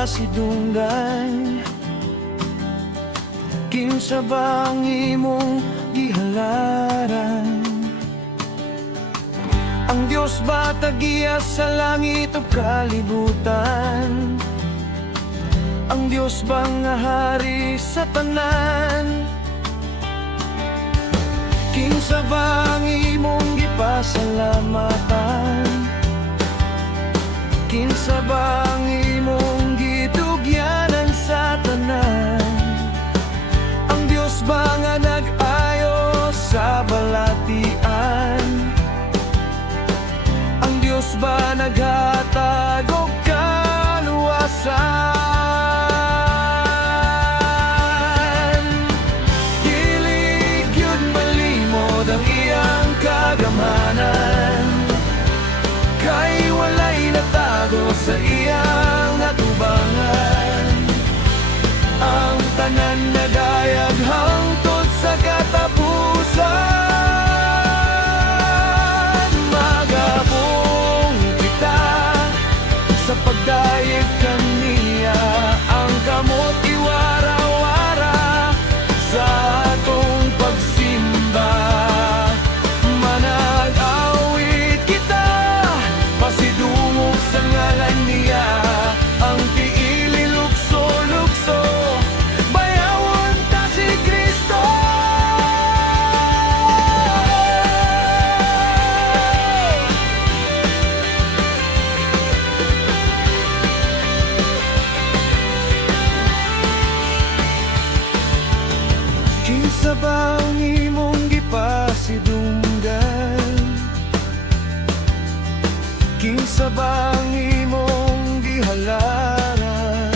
gipasidunggan. Kinsa ba ang imong gihalaran? Ang Diyos ba tagiya sa langit o kalibutan? Ang Diyos ba nga hari sa tanan? Kinsa ba ang imong gipasalamatan? Kinsa ba ang imong gitugyanan sa tanan? Ang Diyos ba nga nag-ayo sa balatian? Ang Diyos ba naghatag og kaluwasan? Dili gyud malimod ang iyang kagamanan, kay walay natago sa iyang atubangan. Ang tanan nadayag hangtod sa katapusan. Magabong kita sa pagdayeg kaniya, ang kamot iwara-wara sa atong pagsimba. Manag-awit kita, pasidungog sa ngalan niya, ang tiili lukso-lukso, bayawan ta si Kristo. Kinsa ba ang imong gipasidunggan? Kinsa ba ang imong gihalaran?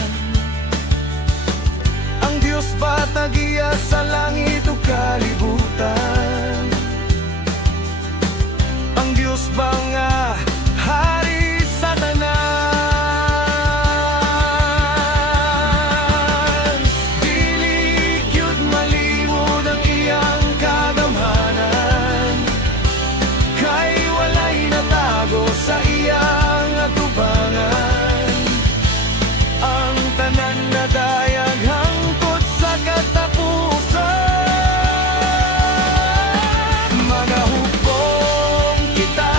Ang Diyos ba tagiya sa langit o kalibutan? Ang Diyos ba nga hari sa tanan? Dili gyud malimod ang iyang kagamhanan, kay walay natago sa iyang atubangan. Ang tanan nadayag hangtod sa katapusan. Magahubong kita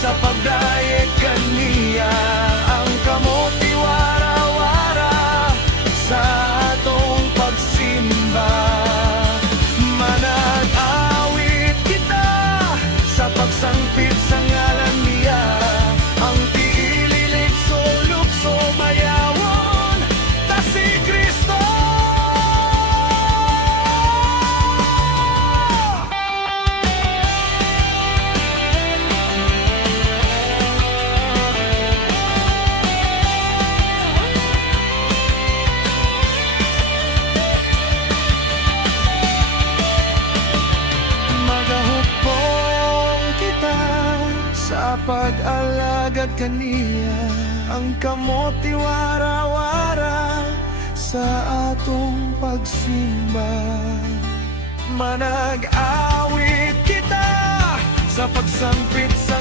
sa pagdayeg kaniya, ang kamot iwara-wara sa atong pagsimba. Manag-awit kita sa pagsangpit sa ngalan niya, ang tiili lukso-lukso, bayawon ta si Kristo. Magahupong kita sa pag-alagad kaniya, ang kamot iwara-wara sa atong pagsimba. Manag-awit kita sa pagsangpit sa